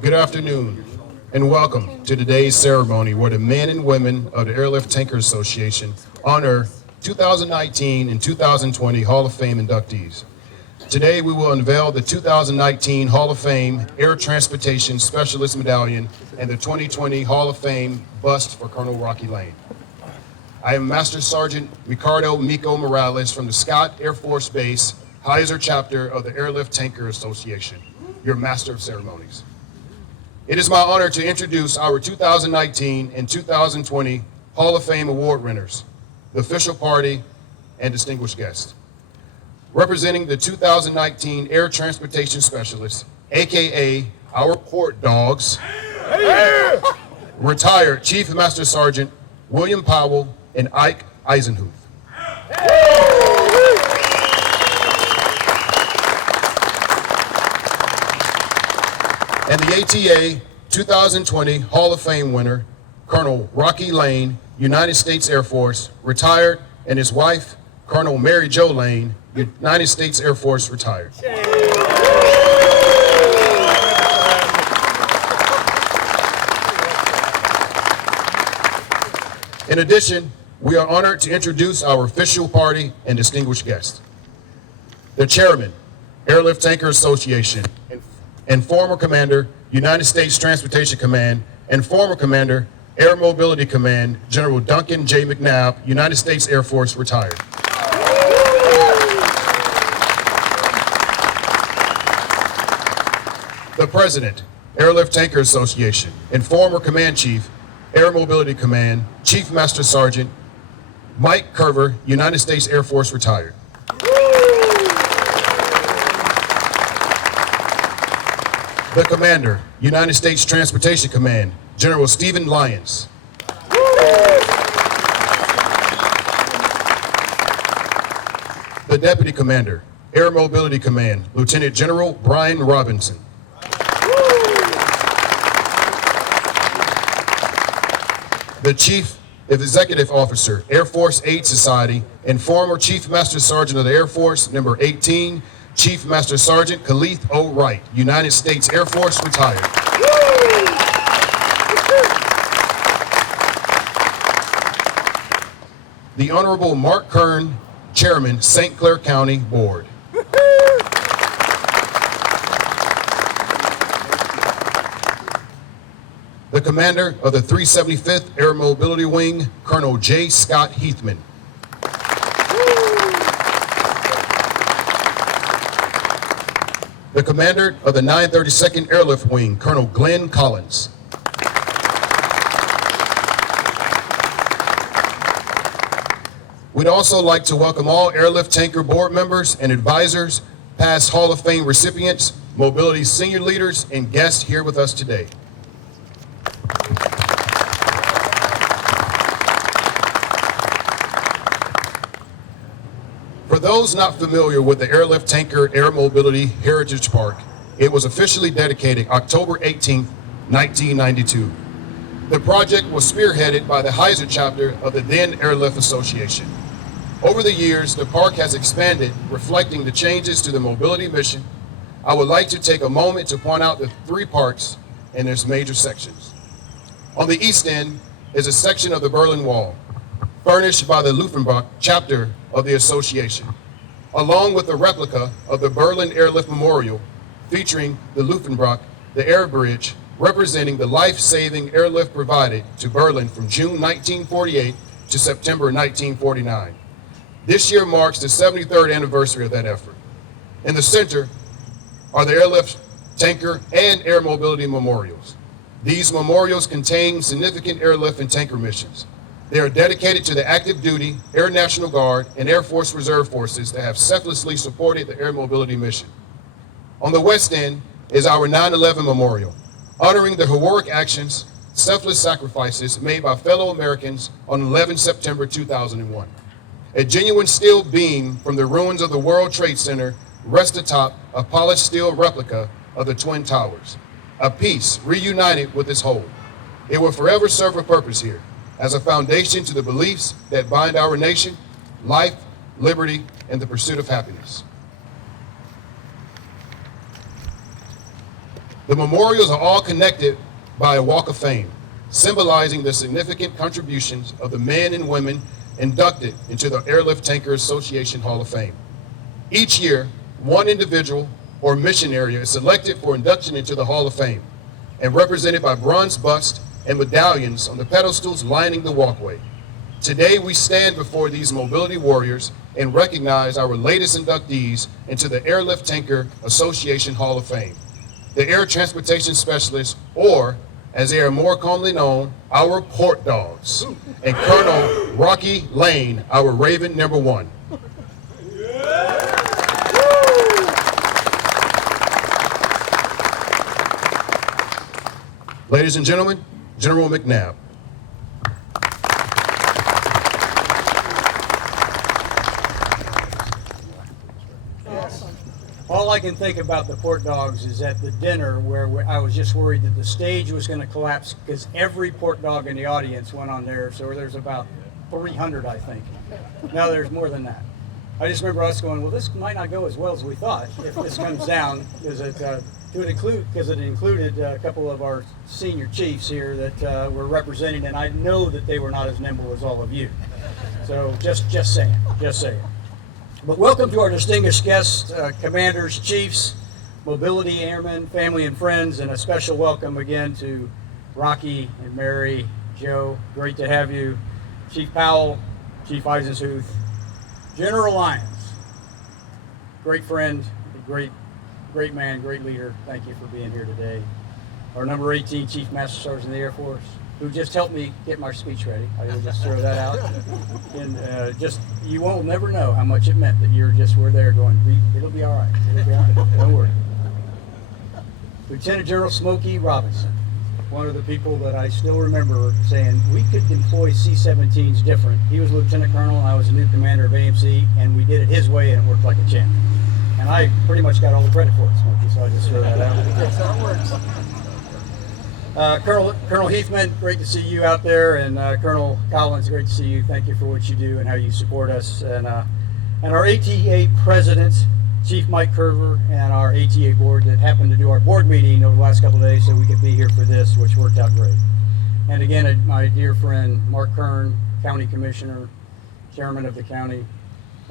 Good afternoon, and welcome to today's ceremony where the men and women of the Airlift Tanker Association honor 2019 and 2020 Hall of Fame inductees. Today we will unveil the 2019 Hall of Fame Air Transportation Specialist Medallion and the 2020 Hall of Fame bust for Colonel Rocky Lane. I am Master Sergeant Mecardo Miko Morales from the Scott Air Force Base, Huyser chapter of the Airlift Tanker Association, your Master of Ceremonies. It is my honor to introduce our 2019 and 2020 Hall of Fame award winners, the official party, and distinguished guests. Representing the 2019 Air Transportation Specialists, AKA our port dogs, retired Chief Master Sergeant William Powell and Ike Eisenhuth. And the ATA 2020 Hall of Fame winner, Colonel Rocky Lane, United States Air Force, retired, and his wife, Colonel Mary Jo Lane, United States Air Force, retired. In addition, we are honored to introduce our official party and distinguished guests. The chairman, Airlift Tanker Association, and former commander, United States Transportation Command, and former commander, Air Mobility Command, General Duncan J. McNabb, United States Air Force, retired. The president, Airlift Tanker Association, and former command chief, Air Mobility Command, Chief Master Sergeant Mike Curver, United States Air Force, retired. The commander, United States Transportation Command, General Stephen Lyons. The deputy commander, Air Mobility Command, Lieutenant General Brian Robinson. The Chief Executive Officer, Air Force Aid Society, and former Chief Master Sergeant of the Air Force, number 18, Chief Master Sergeant Khalith O. Wright, United States Air Force, retired. The Honorable Mark Kern, Chairman, St. Clair County Board. The Commander of the 375th Air Mobility Wing, Colonel J. Scott Heathman. The Commander of the 932nd Airlift Wing, Colonel Glenn Collins. We'd also like to welcome all Airlift Tanker board members and advisors, past Hall of Fame recipients, mobility senior leaders, and guests here with us today. For those not familiar with the Airlift Tanker Air Mobility Heritage Park, it was officially dedicated October 18, 1992. The project was spearheaded by the Huyser chapter of the then Airlift Association. Over the years, the park has expanded, reflecting the changes to the mobility mission. I would like to take a moment to point out the three parks and their major sections. On the east end is a section of the Berlin Wall, furnished by the Lufthansa chapter of the association, along with a replica of the Berlin Airlift Memorial, featuring the Lufthansa, the air bridge, representing the life-saving airlift provided to Berlin from June 1948 to September 1949. This year marks the 73rd anniversary of that effort. In the center are the Airlift Tanker and Air Mobility Memorials. These memorials contain significant airlift and tanker missions. They are dedicated to the active duty, Air National Guard, and Air Force Reserve Forces that have selflessly supported the air mobility mission. On the west end is our 9/11 Memorial, honoring the heroic actions, selfless sacrifices made by fellow Americans on 11 September 2001. A genuine steel beam from the ruins of the World Trade Center rests atop a polished steel replica of the Twin Towers, a piece reunited with its whole. It will forever serve a purpose here, as a foundation to the beliefs that bind our nation, life, liberty, and the pursuit of happiness. The memorials are all connected by a walk of fame, symbolizing the significant contributions of the men and women inducted into the Airlift Tanker Association Hall of Fame. Each year, one individual or mission area is selected for induction into the Hall of Fame and represented by bronze busts and medallions on the pedestals lining the walkway. Today, we stand before these mobility warriors and recognize our latest inductees into the Airlift Tanker Association Hall of Fame, the Air Transportation Specialists, or as they are more commonly known, our Port Dogs, and Colonel Rocky Lane, our Raven number 1. Ladies and gentlemen, General McNabb. All I can think about the Port Dogs is at the dinner where I was just worried that the stage was going to collapse because every Port Dog in the audience went on there. So there's about 300, I think. No, there's more than that. I just remember us going, well, this might not go as well as we thought if this comes down, because it included a couple of our senior chiefs here that were representing, and I know that they were not as nimble as all of you. So just saying. But welcome to our distinguished guests, commanders, chiefs, mobility airmen, family and friends, and a special welcome again to Rocky and Mary, Joe. Great to have you. Chief Powell, Chief Huyser, General Lyons, great friend, great man, great leader. Thank you for being here today. Our number 18 Chief Master Sergeant of the Air Force, who just helped me get my speech ready. I will just throw that out. And you won't never know how much it meant that were there going, it'll be all right. It'll be all right. Don't worry. Lieutenant General Smokey Robinson, one of the people that I still remember saying, we could employ C-17s different. He was Lieutenant Colonel, and I was a new commander of AMC, and we did it his way, and it worked like a champ. And I pretty much got all the credit for it, Smokey, so I just throw that out. That's how it works. Colonel Heathman, great to see you out there, and Colonel Collins, great to see you. Thank you for what you do and how you support us. And our ATA President, Chief Mike Curver, and our ATA board that happened to do our board meeting over the last couple of days so we could be here for this, which worked out great. And again, my dear friend, Mark Kern, County Commissioner, Chairman of the County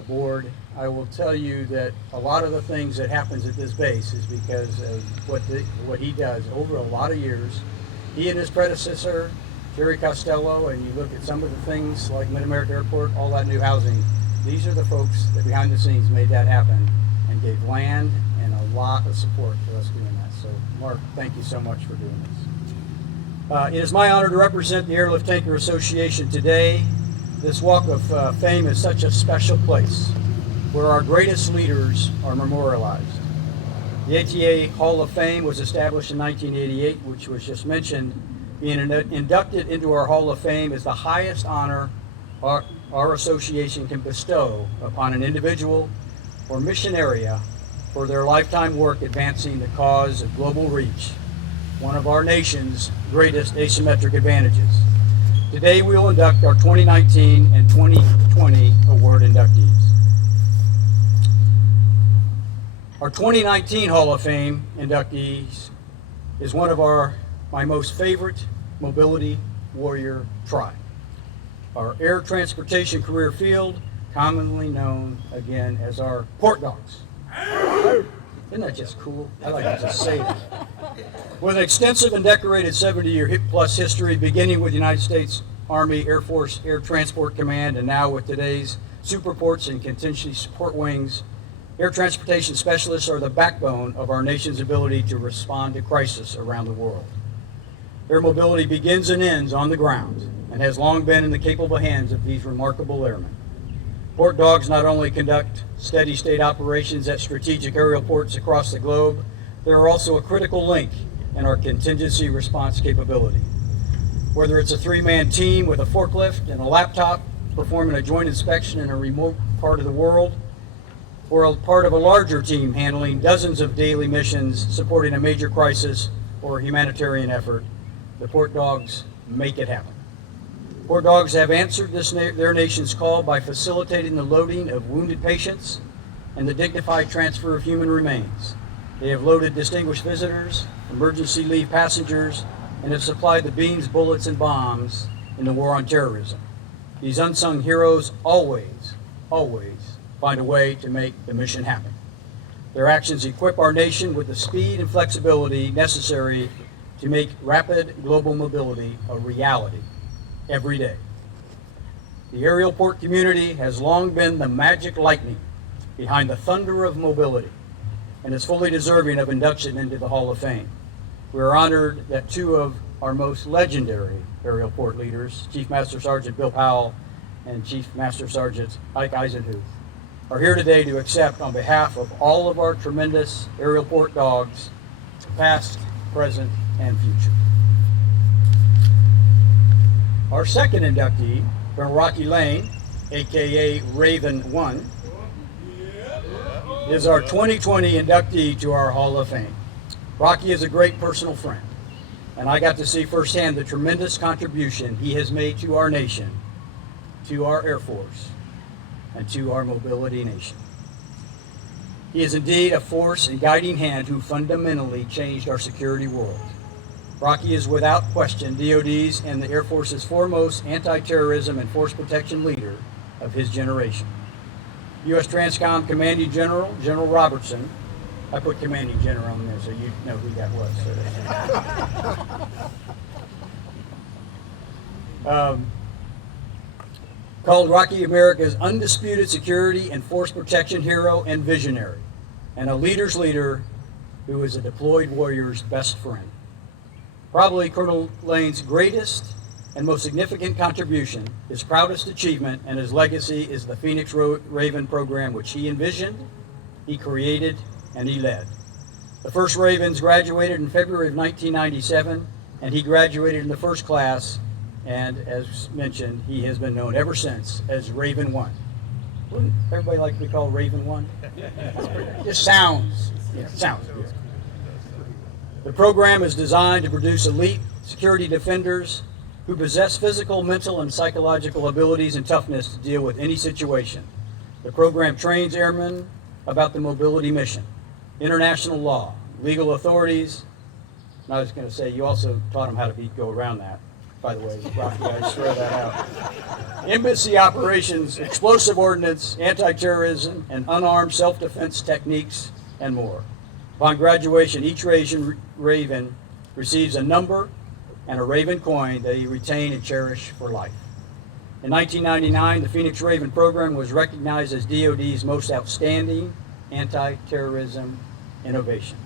Board. I will tell you that a lot of the things that happens at this base is because of what he does over a lot of years. He and his predecessor, Jerry Costello, and you look at some of the things like Mid-America Airport, all that new housing, these are the folks that behind the scenes made that happen and gave land and a lot of support for us doing that. So Mark, thank you so much for doing this. It is my honor to represent the Airlift Tanker Association today. This walk of fame is such a special place where our greatest leaders are memorialized. The ATA Hall of Fame was established in 1988, which was just mentioned. Being inducted into our Hall of Fame is the highest honor our association can bestow upon an individual or mission area for their lifetime work advancing the cause of global reach, one of our nation's greatest asymmetric advantages. Today we will induct our 2019 and 2020 award inductees. Our 2019 Hall of Fame inductees is one of my most favorite mobility warrior tribe. Our air transportation career field, commonly known again as our Port Dogs. Isn't that just cool? I like to just say that. With an extensive and decorated 70-year plus history, beginning with the United States Army Air Force Air Transport Command, and now with today's Superports and Contingency Support Wings, air transportation specialists are the backbone of our nation's ability to respond to crisis around the world. Air mobility begins and ends on the ground and has long been in the capable hands of these remarkable airmen. Port Dogs not only conduct steady state operations at strategic aerial ports across the globe, they are also a critical link in our contingency response capability. Whether it's a three-man team with a forklift and a laptop performing a joint inspection in a remote part of the world, or a part of a larger team handling dozens of daily missions supporting a major crisis or a humanitarian effort, the Port Dogs make it happen. Port Dogs have answered their nation's call by facilitating the loading of wounded patients and the dignified transfer of human remains. They have loaded distinguished visitors emergency leave passengers, and have supplied the beans, bullets, and bombs in the war on terrorism. These unsung heroes always find a way to make the mission happen. Their actions equip our nation with the speed and flexibility necessary to make rapid global mobility a reality every day. The aerial port community has long been the magic lightning behind the thunder of mobility and is fully deserving of induction into the Hall of Fame. We are honored that two of our most legendary aerial port leaders, Chief Master Sergeant Bill Powell and Chief Master Sergeant Ike Eisenhuth, are here today to accept, on behalf of all of our tremendous aerial port dogs, past, present, and future. Our second inductee, Colonel Rocky Lane, aka Raven 1, is our 2020 inductee to our Hall of Fame. Rocky is a great personal friend, and I got to see firsthand the tremendous contribution he has made to our nation, to our Air Force, and to our mobility nation. He is indeed a force and guiding hand who fundamentally changed our security world. Rocky is without question DoD's and the Air Force's foremost anti-terrorism and force protection leader of his generation. U.S. Transcom Commanding General, General Robertson, I put Commanding General on there so you know who that was. Called Rocky America's undisputed security and force protection hero and visionary, and a leader's leader who is a deployed warrior's best friend. Probably Colonel Lane's greatest and most significant contribution, his proudest achievement, and his legacy is the Phoenix Raven program, which he envisioned, he created, and he led. The first Ravens graduated in February of 1997, and he graduated in the first class, and as mentioned, he has been known ever since as Raven 1. Wouldn't everybody like to be called Raven 1? It just sounds good. The program is designed to produce elite security defenders who possess physical, mental, and psychological abilities and toughness to deal with any situation. The program trains airmen about the mobility mission, international law, legal authorities, and I was going to say you also taught them how to go around that. By the way, Rocky, I just throw that out. Embassy operations, explosive ordnance, anti-terrorism, and unarmed self-defense techniques, and more. Upon graduation, each Raven receives a number and a Raven coin that he retain and cherish for life. In 1999, the Phoenix Raven program was recognized as DoD's most outstanding anti-terrorism innovation.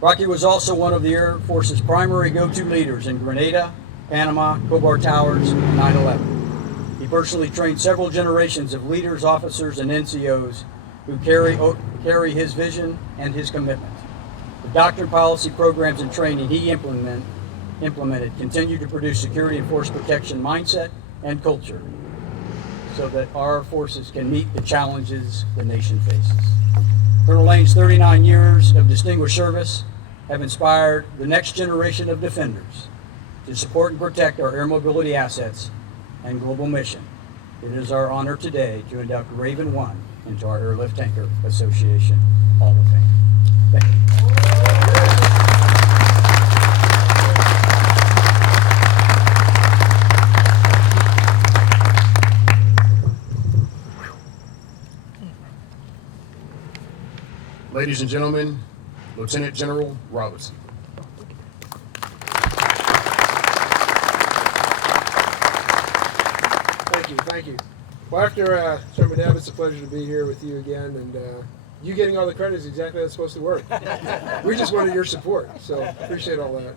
Rocky was also one of the Air Force's primary go-to leaders in Grenada, Panama, Khobar Towers, and 9/11. He personally trained several generations of leaders, officers, and NCOs who carry his vision and his commitment. The doctrine, policy, programs, and training he implemented continue to produce security and force protection mindset and culture so that our forces can meet the challenges the nation faces. Colonel Lane's 39 years of distinguished service have inspired the next generation of defenders to support and protect our air mobility assets and global mission. It is our honor today to induct Raven 1 into our Airlift Tanker Association Hall of Fame. Thank you. Ladies and gentlemen, Lieutenant General Robertson. Thank you. Well, after Sergeant McNabb, it's a pleasure to be here with you again, and you getting all the credit is exactly how it's supposed to work. We just wanted your support, so appreciate all that.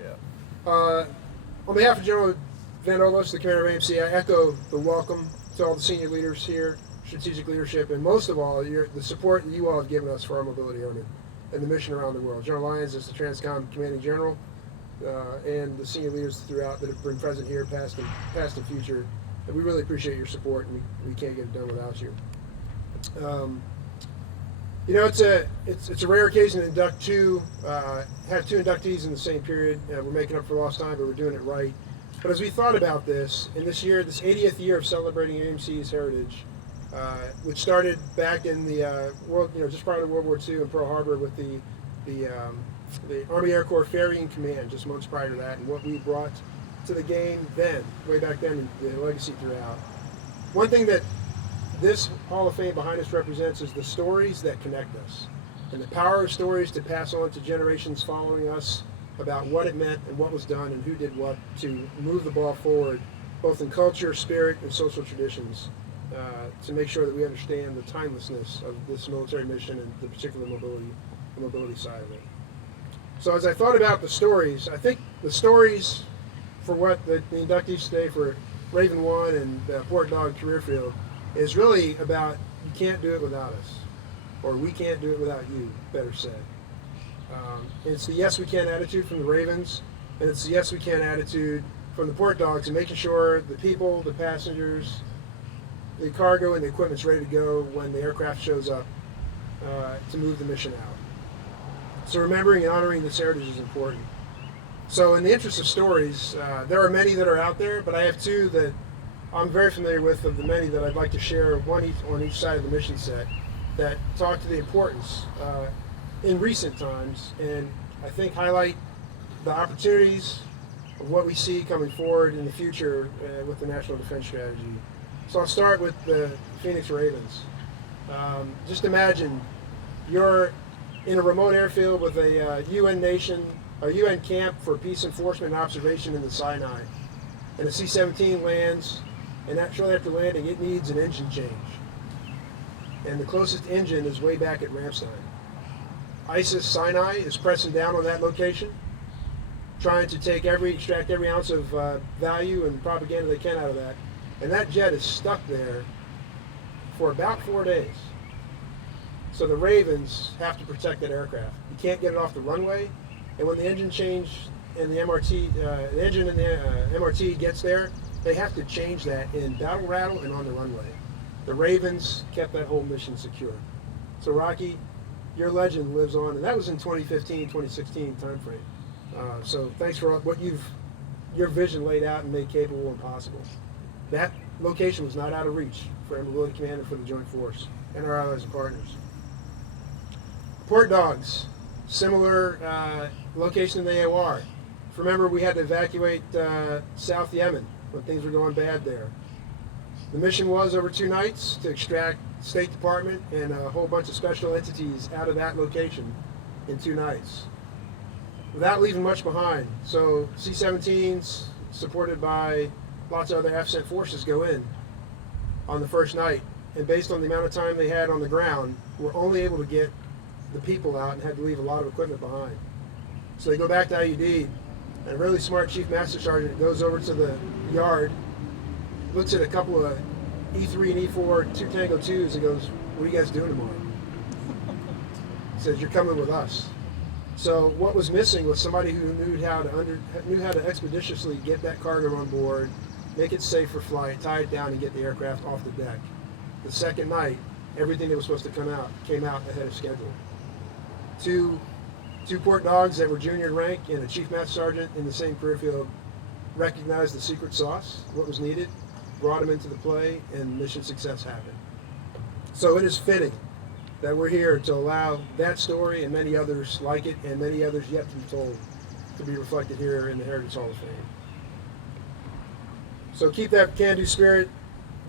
On behalf of General Van Olos, the commander of AMC, I echo the welcome to all the senior leaders here, strategic leadership, and most of all, the support that you all have given us for our mobility airmen and the mission around the world. General Lyons is the Transcom Commanding General, and the senior leaders throughout that have been present here, past and future. And we really appreciate your support, and we can't get it done without you. It's a rare occasion to have two inductees in the same period. We're making up for lost time, but we're doing it right. But as we thought about this, in this year, this 80th year of celebrating AMC's heritage, which started back in the just prior to World War II in Pearl Harbor with the the Army Air Corps Ferrying Command just months prior to that, and what we brought to the game then, way back then, and the legacy throughout. One thing that this Hall of Fame behind us represents is the stories that connect us, and the power of stories to pass on to generations following us about what it meant and what was done and who did what to move the ball forward, both in culture, spirit, and social traditions, to make sure that we understand the timelessness of this military mission and the particular mobility side of it. So as I thought about the stories, I think the stories for what the inductees today for Raven 1 and the Port Dog Career Field is really about you can't do it without us, or we can't do it without you, better said. It's the yes we can attitude from the Ravens, and it's the yes we can attitude from the Port Dogs, and making sure the people, the passengers, the cargo, and the equipment's ready to go when the aircraft shows up to move the mission out. So remembering and honoring this heritage is important. So in the interest of stories, there are many that are out there, but I have two that I'm very familiar with of the many that I'd like to share, one on each side of the mission set, that talk to the importance in recent times, and I think highlight the opportunities of what we see coming forward in the future with the National Defense Strategy. So I'll start with the Phoenix Ravens. Just imagine you're in a remote airfield with a UN camp for peace enforcement and observation in the Sinai. And a C-17 lands, and shortly after landing, it needs an engine change. And the closest engine is way back at Ramstein. ISIS Sinai is pressing down on that location, trying to extract every ounce of value and propaganda they can out of that. And that jet is stuck there for about 4 days. So the Ravens have to protect that aircraft. You can't get it off the runway, and when the engine change and the engine in the MRT gets there, they have to change that in battle rattle and on the runway. The Ravens kept that whole mission secure. So Rocky, your legend lives on, and that was in 2015, 2016 timeframe. So thanks for what your vision laid out and made capable and possible. That location was not out of reach for Air Mobility Command and for the Joint Force and our allies and partners. Port Dogs, similar location in the AOR. Remember, we had to evacuate South Yemen when things were going bad there. The mission was over 2 nights to extract State Department and a whole bunch of special entities out of that location in 2 nights, without leaving much behind. So C-17s, supported by lots of other AFCENT forces, go in on the first night, and based on the amount of time they had on the ground, were only able to get the people out and had to leave a lot of equipment behind. So they go back to IUD, and a really smart Chief Master Sergeant goes over to the yard, looks at a couple of E3 and E4 2 Tango 2s and goes, "What are you guys doing tomorrow?" He says, "You're coming with us." So what was missing was somebody who knew how to expeditiously get that cargo on board, make it safe for flight, tie it down, and get the aircraft off the deck. The second night, everything that was supposed to came out ahead of schedule. Two Port Dogs that were junior in rank and a Chief Master Sergeant in the same career field recognized the secret sauce, what was needed, brought them into the play, and mission success happened. So it is fitting that we're here to allow that story and many others like it, and many others yet to be told, to be reflected here in the Heritage Hall of Fame. So keep that can-do spirit.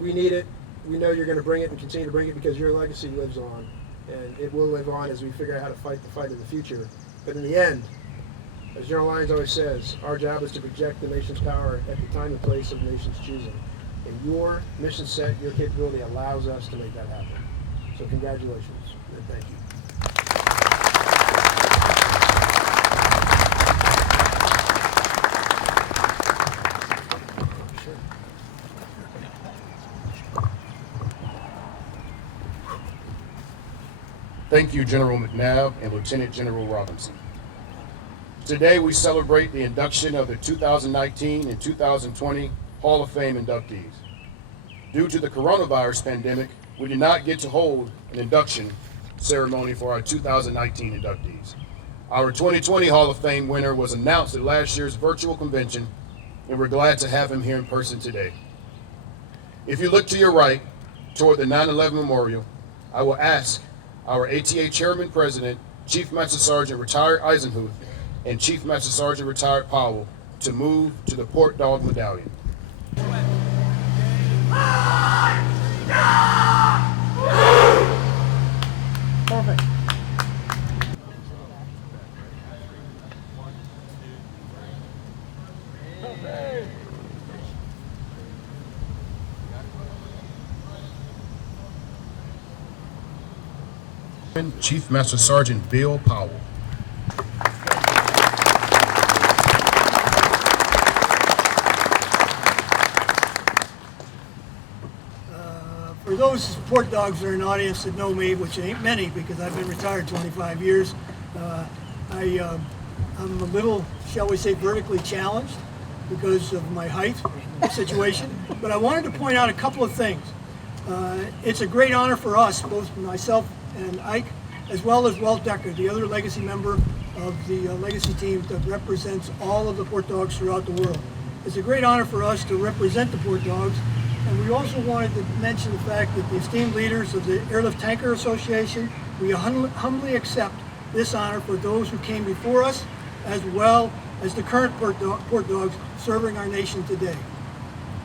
We need it. We know you're going to bring it and continue to bring it, because your legacy lives on, and it will live on as we figure out how to fight the fight in the future. But in the end, as General Lyons always says, our job is to project the nation's power at the time and place of the nation's choosing. And your mission set, your capability allows us to make that happen. So congratulations, and thank you. Thank you, General McNabb and Lieutenant General Robinson. Today we celebrate the induction of the 2019 and 2020 Hall of Fame inductees. Due to the coronavirus pandemic, we did not get to hold an induction ceremony for our 2019 inductees. Our 2020 Hall of Fame winner was announced at last year's virtual convention, and we're glad to have him here in person today. If you look to your right toward the 9/11 Memorial, I will ask our ATA Chairman President Chief Master Sergeant Retired Eisenhuth, and Chief Master Sergeant Retired Powell to move to the Port Dog Medallion. Perfect. Chief Master Sergeant Bill Powell. For those port dogs that are in the audience that know me, which ain't many because I've been retired 25 years, I'm a little, shall we say, vertically challenged because of my height situation. But I wanted to point out a couple of things. It's a great honor for us, both myself and Ike, as well as Walt Decker, the other legacy member of the legacy team that represents all of the port dogs throughout the world. It's a great honor for us to represent the port dogs. And we also wanted to mention the fact that the esteemed leaders of the Airlift Tanker Association, we humbly accept this honor for those who came before us, as well as the current port dogs serving our nation today.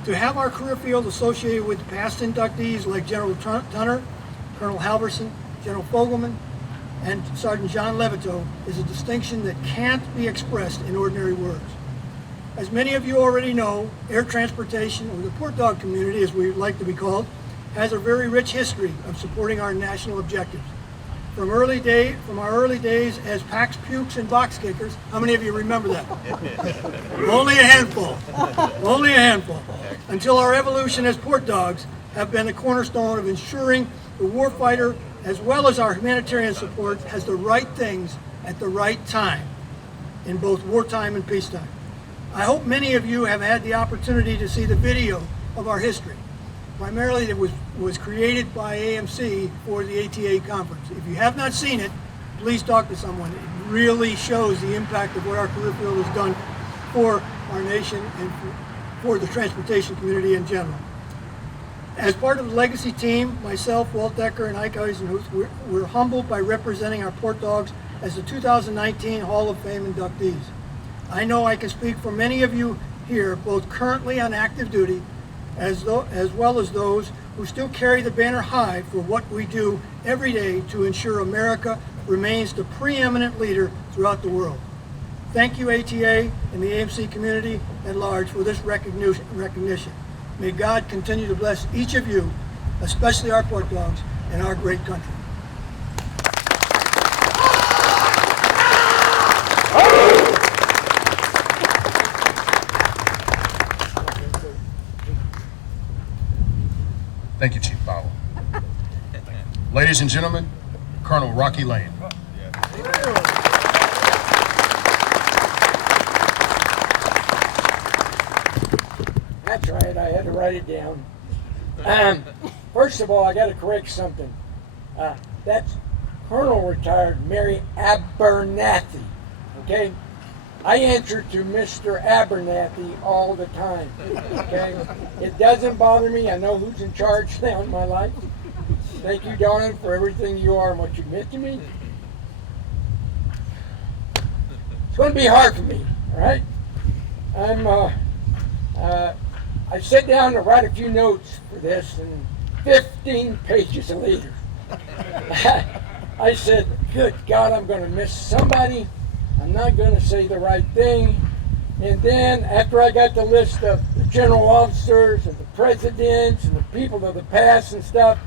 To have our career field associated with past inductees like General Tunner, Colonel Halverson, General Fogelman, and Sergeant John Levito is a distinction that can't be expressed in ordinary words. As many of you already know, air transportation, or the port dog community as we like to be called, has a very rich history of supporting our national objectives. From our early days as packs, pukes, and box kickers, how many of you remember that? Only a handful. Only a handful. Until our evolution as port dogs have been the cornerstone of ensuring the warfighter, as well as our humanitarian support, has the right things at the right time in both wartime and peacetime. I hope many of you have had the opportunity to see the video of our history. Primarily it was created by AMC for the ATA conference. If you have not seen it, please talk to someone. It really shows the impact of what our career field has done for our nation and for the transportation community in general. As part of the legacy team, myself, Walt Decker, and Ike Eisenhuth, we're humbled by representing our port dogs as the 2019 Hall of Fame inductees. I know I can speak for many of you here, both currently on active duty, as well as those who still carry the banner high for what we do every day to ensure America remains the preeminent leader throughout the world. Thank you, ATA, and the AMC community at large for this recognition. May God continue to bless each of you, especially our port dogs, and our great country. Thank you, Chief Powell. Ladies and gentlemen, Colonel Rocky Lane. That's right, I had to write it down. First of all, I got to correct something. That's Colonel Retired Mary Abernathy, okay? I answer to Mr. Abernathy all the time, okay? It doesn't bother me. I know who's in charge now in my life. Thank you, darling, for everything you are and what you meant to me. It's going to be hard for me, all right? I sat down to write a few notes for this, and 15 pages later, I said, good God, I'm going to miss somebody. I'm not going to say the right thing. And then after I got the list of the general officers and the presidents and the people of the past and stuff,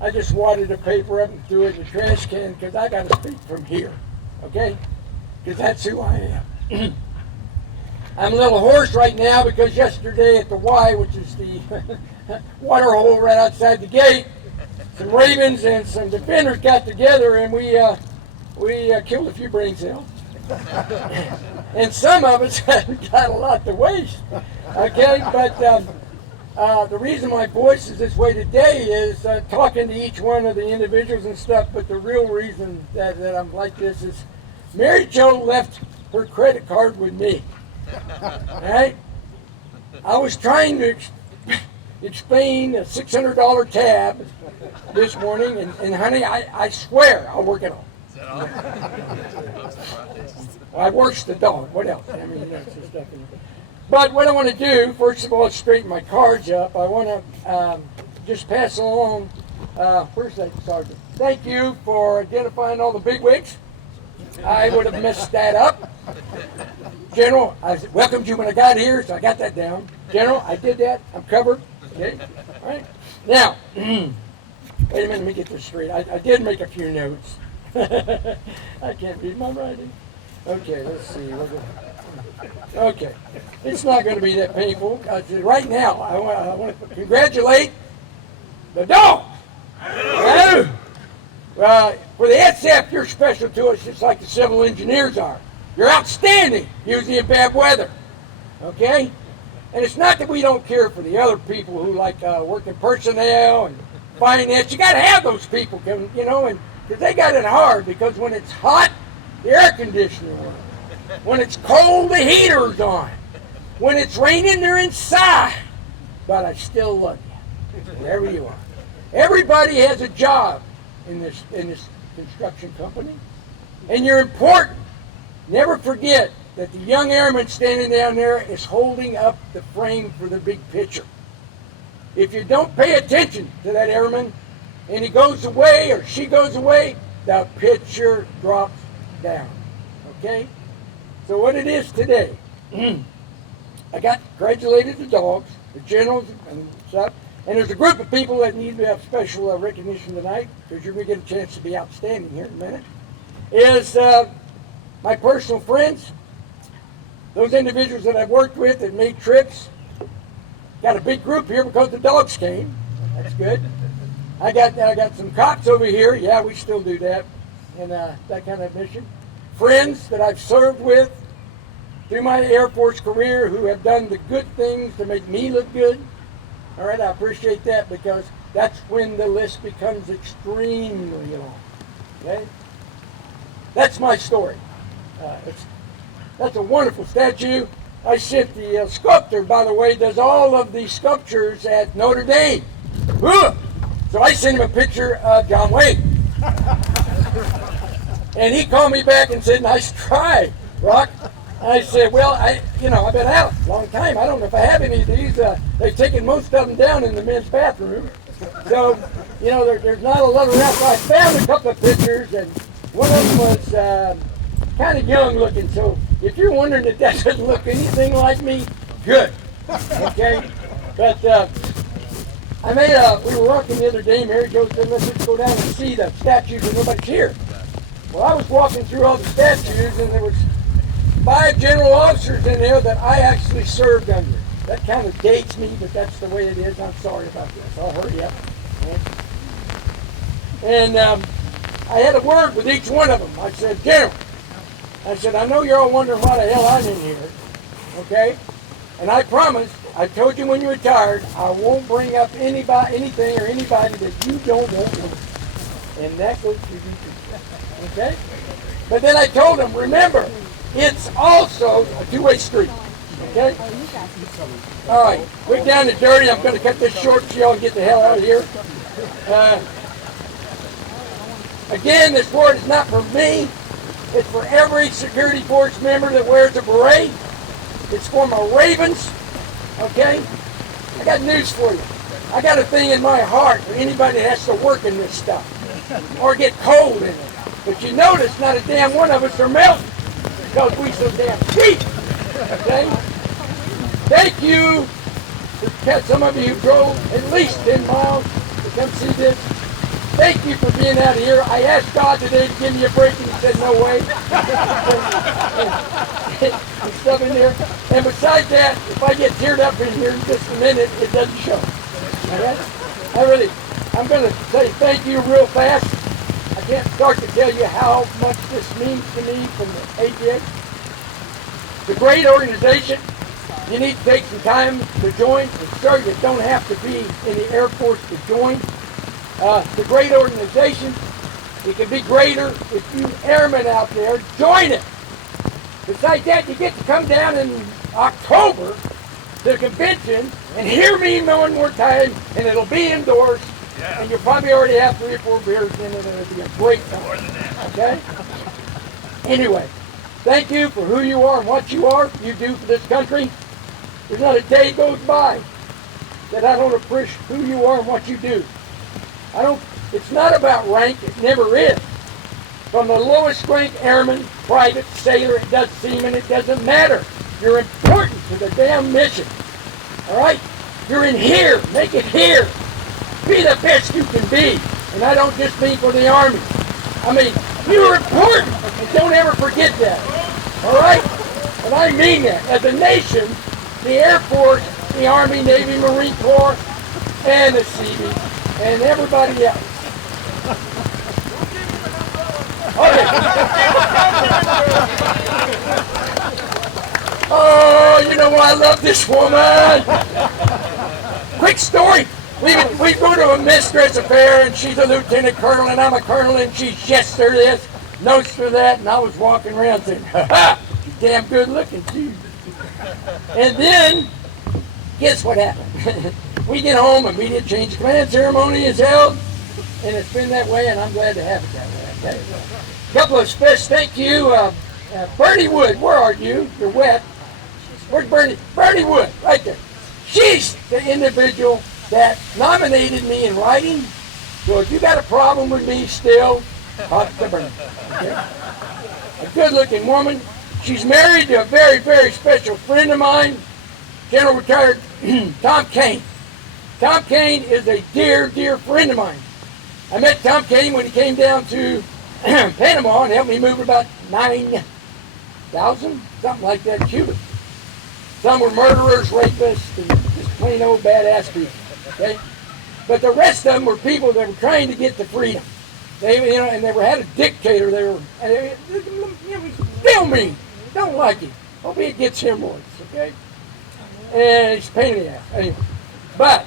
I just wadded the paper up and threw it in the trash can because I got to speak from here, okay? Because that's who I am. I'm a little hoarse right now because yesterday at the Y, which is the water hole right outside the gate, some Ravens and some defenders got together and we killed a few brain cells. And some of us got a lot to waste, okay? But the reason my voice is this way today is talking to each one of the individuals and stuff, but the real reason that I'm like this is Mary Jo left her credit card with me, all right? I was trying to explain a $600 tab this morning, and honey, I swear I'll work it off. I worse the dog. What else? I mean, that's just stuff. But what I want to do, first of all, is straighten my cards up. I want to just pass along. Where's that sergeant? Thank you for identifying all the bigwigs. I would have messed that up. General, I welcomed you when I got here, so I got that down. General, I did that. I'm covered. Okay. All right. Now, wait a minute. Let me get this straight. I did make a few notes. I can't read my writing. Okay, let's see. Okay, it's not going to be that painful. Right now, I want to congratulate the dog. For the HOF, you're special to us just like the civil engineers are. You're outstanding, usually in bad weather. Okay? And it's not that we don't care for the other people who like working personnel and finance. You got to have those people, you know, and because they got it hard. Because when it's hot, the air conditioning on. When it's cold, the heater's on. When it's raining, they're inside. But I still love you, wherever you are. Everybody has a job in this construction company, and you're important. Never forget that the young airman standing down there is holding up the frame for the big picture. If you don't pay attention to that airman, and he goes away or she goes away, the picture drops down. Okay? So what it is today, I got congratulated the dogs, the generals and stuff, and there's a group of people that need to have special recognition tonight, because you're going to get a chance to be outstanding here in a minute, is my personal friends, those individuals that I've worked with that made trips. Got a big group here because the dogs came. That's good. I got some cops over here. Yeah, we still do that, and that kind of mission. Friends that I've served with through my Air Force career who have done the good things to make me look good. All right, I appreciate that, because that's when the list becomes extremely long. Okay, that's my story. That's a wonderful statue. I sent the sculptor, by the way, does all of the sculptures at Notre Dame. So I sent him a picture of John Wayne. And he called me back and said, "Nice try, Rock." I said, "Well, I've been out a long time. I don't know if I have any of these. They've taken most of them down in the men's bathroom. So, there's not a lot around. So I found a couple of pictures, and one of them was kind of young looking. So if you're wondering if that doesn't look anything like me, good. Okay? But we were walking the other day, Mary Jo said, "Let's just go down and see the statues and nobody's here." Well, I was walking through all the statues, and there was 5 general officers in there that I actually served under. That kind of dates me, but that's the way it is. I'm sorry about this. I'll hurry up. And I had a word with each one of them. I said, "General," I said, "I know you're all wondering why the hell I'm in here, okay? And I promise, I told you when you retired, I won't bring up anything or anybody that you don't want to. And that goes to you too, okay? But then I told them, remember, it's also a two-way street, okay? All right, quick down and dirty. I'm going to cut this short so y'all can get the hell out of here. Again, this word is not for me. It's for every security force member that wears a beret. It's for my Ravens, okay? I got news for you. I got a thing in my heart for anybody that has to work in this stuff or get cold in it. But you notice not a damn one of us are melting because we so damn cheap, okay? Thank you for some of you who drove at least 10 miles to come see this. Thank you for being out here. I asked God today to give me a break, and He said, "No way." And stuff in there. And besides that, if I get teared up in here in just a minute, it doesn't show. All right? I'm going to say thank you real fast. I can't start to tell you how much this means to me from the ATX. It's a great organization. You need to take some time to join. And sir, you don't have to be in the Air Force to join. It's a great organization. It can be greater if you airmen out there join it. Besides that, you get to come down in October to the convention and hear me one more time, and it'll be indoors. And you'll probably already have 3 or 4 beers in it, and it'll be a great time. Okay? Anyway, thank you for who you are and what you do for this country. There's not a day goes by that I don't appreciate who you are and what you do. It's not about rank, it never is. From the lowest rank airman, private, sailor, it does seaman, it doesn't matter. You're important to the damn mission. All right? You're in here. Make it here. Be the best you can be. And I don't just mean for the Army. I mean, you're important. And don't ever forget that. All right? And I mean that. As a nation, the Air Force, the Army, Navy, Marine Corps, and the Seabees, and everybody else. Okay. Oh, you know why I love this woman? Quick story. We go to a mistress affair, and she's a lieutenant colonel, and I'm a colonel, and she's yes sir this, no sir that, and I was walking around saying, ha ha, she's damn good looking too. And then, guess what happened? We get home, immediate change of command ceremony is held, and it's been that way, and I'm glad to have it that way. Okay? A couple of special thank you. Bernie Wood, where are you? You're wet. Where's Bernie? Bernie Wood, right there. She's the individual that nominated me in writing. So if you got a problem with me still, talk to Bernie. Okay? A good-looking woman. She's married to a very, very special friend of mine, General Retired Tom Kane. Tom Kane is a dear, dear friend of mine. I met Tom Kane when he came down to Panama and helped me move about 9,000, something like that, Cuba. Some were murderers, rapists, and just plain old badass people. Okay, but the rest of them were people that were trying to get to freedom. They, and they had a dictator. They were, still mean. Don't like him. Hope he gets hemorrhoids. Okay, and he's a pain in the ass. Anyway, but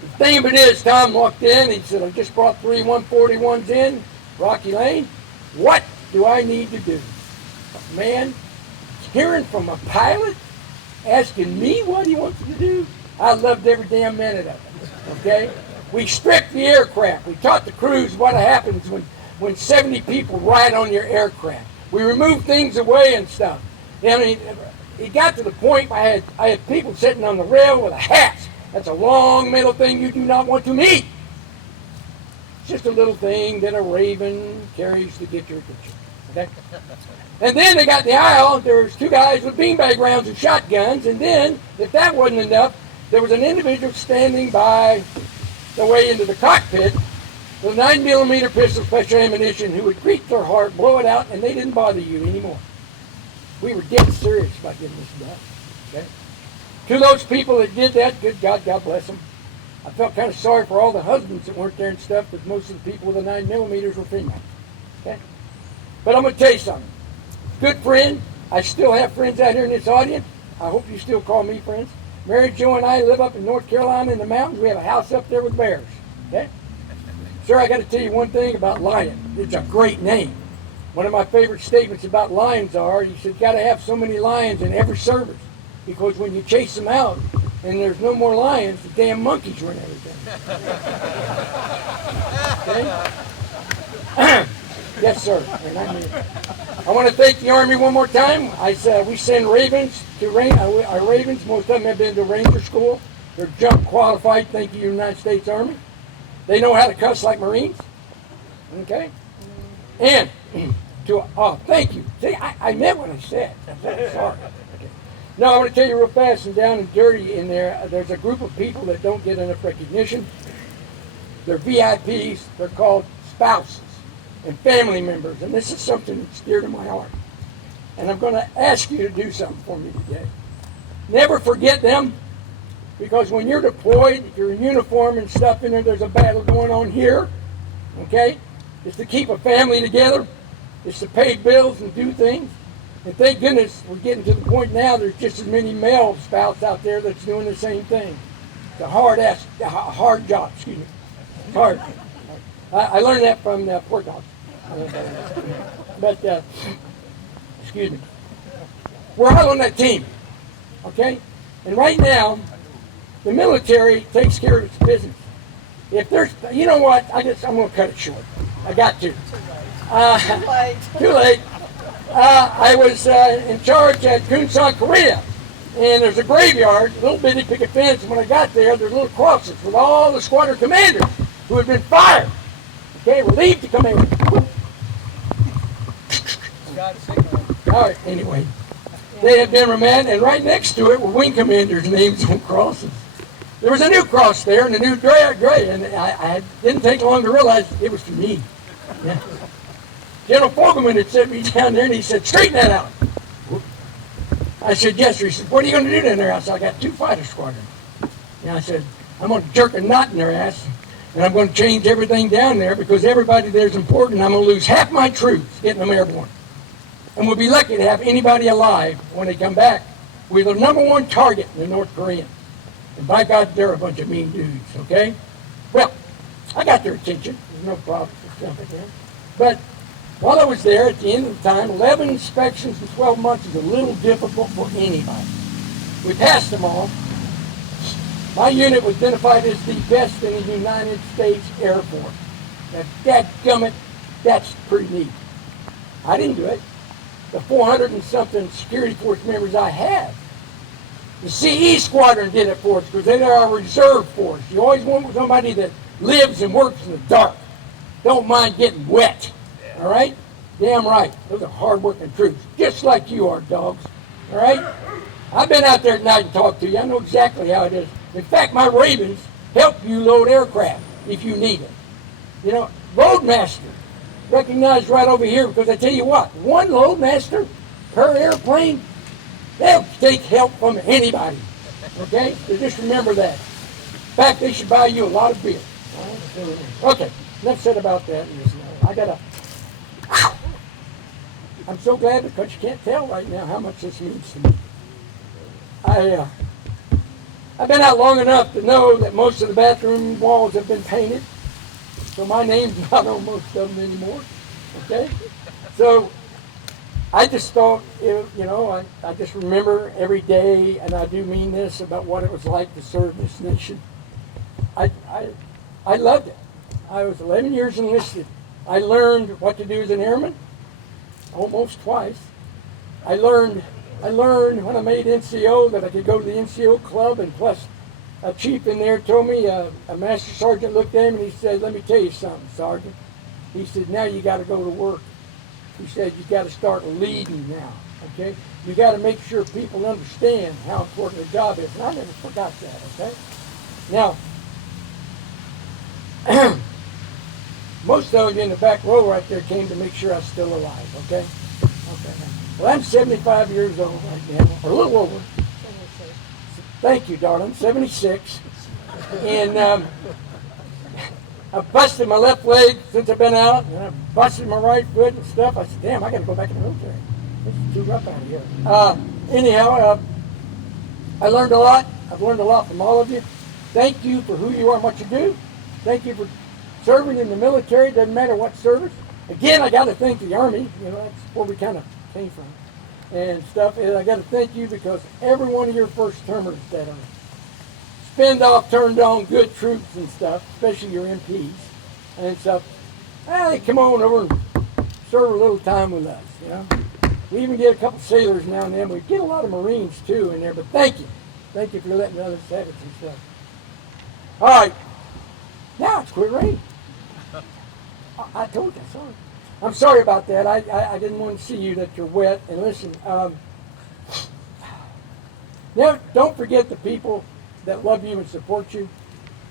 the thing of it is, Tom walked in. He said, "I just brought 3 141s in, Rocky Lane. What do I need to do?" Man, hearing from a pilot asking me what he wants to do, I loved every damn minute of it. Okay, we stripped the aircraft. We taught the crews what happens when 70 people ride on your aircraft. We removed things away and stuff. I mean, it got to the point I had people sitting on the rail with a hat. That's a long metal thing you do not want to meet. It's just a little thing that a raven carries to get your attention. Okay? And then they got in the aisle. There was 2 guys with beanbag rounds and shotguns. And then, if that wasn't enough, there was an individual standing by the way into the cockpit with a 9mm pistol, special ammunition, who would greet their heart, blow it out, and they didn't bother you anymore. We were dead serious about getting this done. Okay? To those people that did that, good God, God bless them. I felt kind of sorry for all the husbands that weren't there and stuff, because most of the people with the 9mm were female. Okay? But I'm going to tell you something. Good friend. I still have friends out here in this audience. I hope you still call me friends. Mary Jo and I live up in North Carolina in the mountains. We have a house up there with bears. Okay? Sir, I got to tell you one thing about lion. It's a great name. One of my favorite statements about lions are, you said, got to have so many lions in every service, because when you chase them out and there's no more lions, the damn monkeys run everything. Okay? Yes, sir. And I want to thank the Army one more time. We send Ravens to our Ravens. Most of them have been to Ranger School. They're jump qualified. Thank you, United States Army. They know how to cuss like Marines. Okay? And thank you. See, I meant what I said. Sorry. Okay. Now I want to tell you real fast and down and dirty in there. There's a group of people that don't get enough recognition. They're VIPs. They're called spouses and family members, and this is something that's dear to my heart. And I'm going to ask you to do something for me today. Never forget them, because when you're deployed, if you're in uniform and stuff in there, there's a battle going on here, okay? It's to keep a family together. It's to pay bills and do things. And thank goodness we're getting to the point now there's just as many male spouses out there that's doing the same thing. It's a hard job, excuse me. It's hard. I learned that from the Port Dogs. But, excuse me. We're all on that team, okay? And right now, the military takes care of its business. if there's, you know what, I'm going to cut it short. I got to. Too late. I was in charge at Kunsan, Korea. And there's a graveyard, a little bitty picket fence, and when I got there, there's little crosses with all the squadron commanders who had been fired. Okay, relieved to command. All right, anyway. They had been remanded, and right next to it were wing commanders' names on crosses. There was a new cross there, and a new gray, and I didn't take long to realize it was for me. Yeah. General Fogelman had set me down there, and he said, straighten that out. I said, yes, sir. He said, what are you going to do down there? I said, I got 2 fighter squadrons. And I said, I'm going to jerk a knot in their ass, and I'm going to change everything down there because everybody there's important. I'm going to lose half my troops getting them airborne. And we'll be lucky to have anybody alive when they come back. We're the #1 target in the North Koreans. And by God, they're a bunch of mean dudes, okay? Well, I got their attention. There's no problem with jumping there. But while I was there, at the end of the time, 11 inspections in 12 months is a little difficult for anybody. We passed them all. My unit was identified as the best in the United States Air Force. Now, dadgummit, that's pretty neat. I didn't do it. The 400 and something security force members I had. The CE squadron did it for us because they're our reserve force. You always want somebody that lives and works in the dark. Don't mind getting wet. All right? Damn right. Those are hard-working troops, just like you are, dogs. All right? I've been out there at night and talked to you. I know exactly how it is. In fact, my Ravens help you load aircraft if you need it. You know, Loadmaster, recognized right over here, because I tell you what, 1 Loadmaster per airplane, they'll take help from anybody. Okay? So just remember that. In fact, they should buy you a lot of beer. Okay, enough said about that. I got to... I'm so glad because you can't tell right now how much this means to me. I've been out long enough to know that most of the bathroom walls have been painted, so my name's not on most of them anymore. Okay, so I just thought, you know, I just remember every day, and I do mean this about what it was like to serve this nation. I loved it. I was 11 years enlisted. I learned what to do as an airman. Almost twice. I learned when I made NCO that I could go to the NCO club, and plus a chief in there told me, a master sergeant looked at him and he said, let me tell you something, Sergeant. He said, now you got to go to work. He said, you got to start leading now, okay? You got to make sure people understand how important the job is. And I never forgot that, okay? Now, most of you in the back row right there came to make sure I was still alive, okay? Okay. Well, I'm 75 years old right now, or a little over. Thank you, darling, 76. And I've busted my left leg since I've been out, and I've busted my right foot and stuff. I said, damn, I got to go back in the military. This is too rough out of here. Anyhow, I learned a lot. I've learned a lot from all of you. Thank you for who you are and what you do. Thank you for serving in the military. Doesn't matter what service. Again, I got to thank the Army. You know, that's where we kind of came from and stuff. And I got to thank you because every one of your first termers that are spend off, turned on good troops and stuff, especially your MPs and stuff. Hey, come on over and serve a little time with us. You know, we even get a couple sailors now and then. We get a lot of Marines too in there. But thank you for letting others have it and stuff. All right, now it's quit raining. I told you, sorry. I'm sorry about that. I didn't want to see you that you're wet. And listen, now don't forget the people that love you and support you.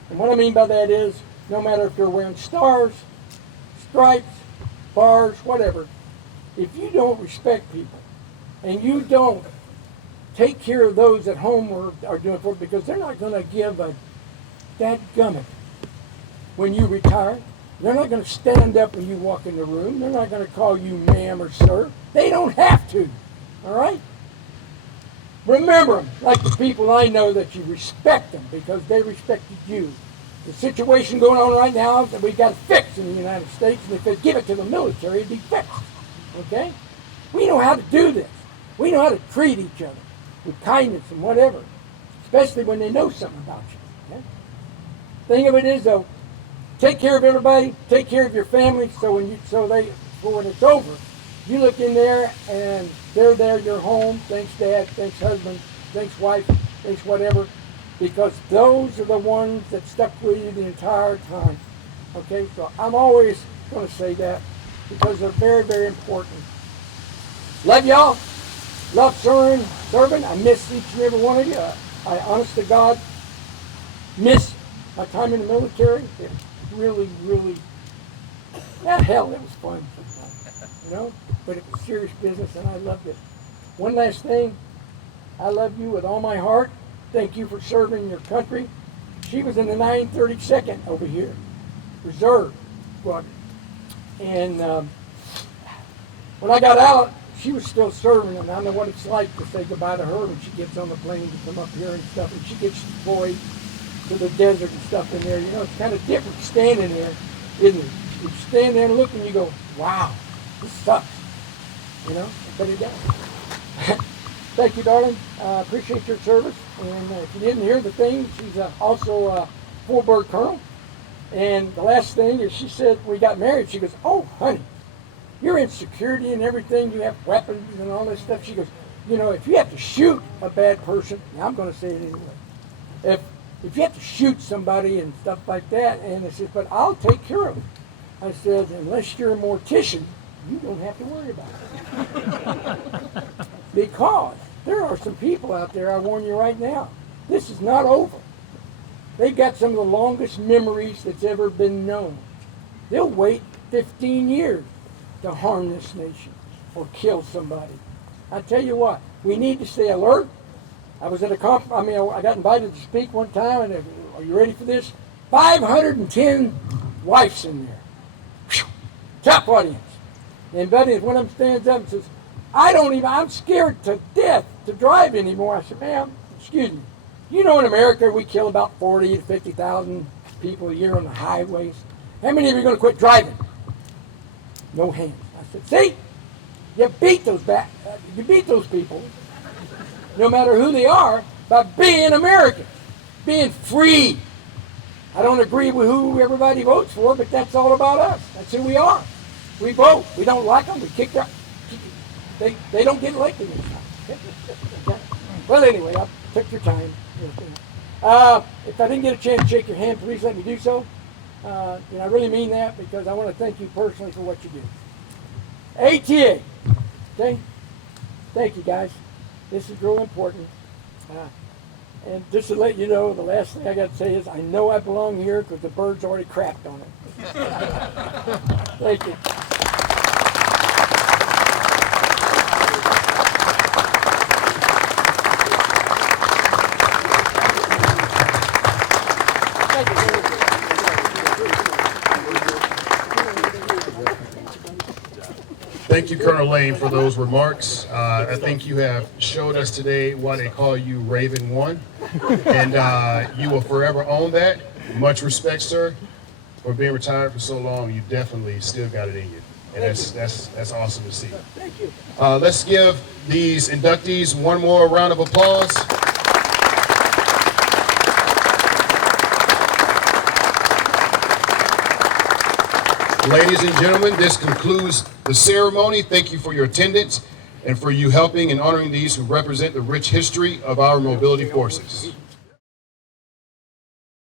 And what I mean by that is, no matter if you're wearing stars, stripes, bars, whatever, if you don't respect people and you don't take care of those at home are doing for it, because they're not going to give a dadgummit when you retire. They're not going to stand up when you walk in the room. They're not going to call you ma'am or sir. They don't have to, all right? Remember them, like the people I know, that you respect them because they respected you. The situation going on right now that we've got to fix in the United States, and if they give it to the military, it'd be fixed, okay? We know how to do this. We know how to treat each other with kindness and whatever, especially when they know something about you, okay? Thing of it is, though, take care of everybody, take care of your family, so when it's over, you look in there and they're there, you're home. Thanks dad, thanks husband, thanks wife, thanks whatever, because those are the ones that stuck with you the entire time. Okay, so I'm always going to say that because they're very, very important. Love y'all. Love serving. I miss each and every one of you. I honest to God miss my time in the military. It really, really, hell, it was fun sometimes, you know? But it was serious business and I loved it. One last thing, I love you with all my heart. Thank you for serving your country. She was in the 932nd over here, Reserve Squadron. And when I got out, she was still serving, and I know what it's like to say goodbye to her when she gets on the plane to come up here and stuff, and she gets deployed to the desert and stuff in there. You know, it's kind of different standing there, isn't it? You stand there and look and you go, wow, this sucks. You know, but it does. Thank you, darling. I appreciate your service. And if you didn't hear the thing, she's also a full-bird colonel. And the last thing is she said, we got married, she goes, oh, honey, you're in security and everything, you have weapons and all this stuff. She goes, you know, if you have to shoot a bad person, now I'm going to say it anyway, if you have to shoot somebody and stuff like that, and I said, but I'll take care of it. I said, unless you're a mortician, you don't have to worry about it. Because there are some people out there, I warn you right now, this is not over. They've got some of the longest memories that's ever been known. They'll wait 15 years to harm this nation or kill somebody. I tell you what, we need to stay alert. I was at a conference, I got invited to speak one time, and are you ready for this? 510 wives in there. Whew, top audience. And Betty, one of them stands up and says, I'm scared to death to drive anymore. I said, ma'am, excuse me. You know in America we kill about 40 to 50,000 people a year on the highways. How many of you are going to quit driving? No hands. I said, see, you beat those people, no matter who they are, by being American, being free. I don't agree with who everybody votes for, but that's all about us. That's who we are. We vote. We don't like them. We kick their. They don't get elected this time. Okay? Well, anyway, I took your time. If I didn't get a chance to shake your hand, please let me do so. I really mean that because I want to thank you personally for what you do. ATA, okay? Thank you, guys. This is real important. And just to let you know, the last thing I got to say is I know I belong here because the birds already crapped on it. Thank you. Thank you, Colonel Lane, for those remarks. I think you have showed us today why they call you Raven One, and you will forever own that. Much respect, sir, for being retired for so long. You definitely still got it in you, and that's awesome to see. Thank you. Let's give these inductees one more round of applause. Ladies and gentlemen, this concludes the ceremony. Thank you for your attendance and for you helping and honoring these who represent the rich history of our mobility forces.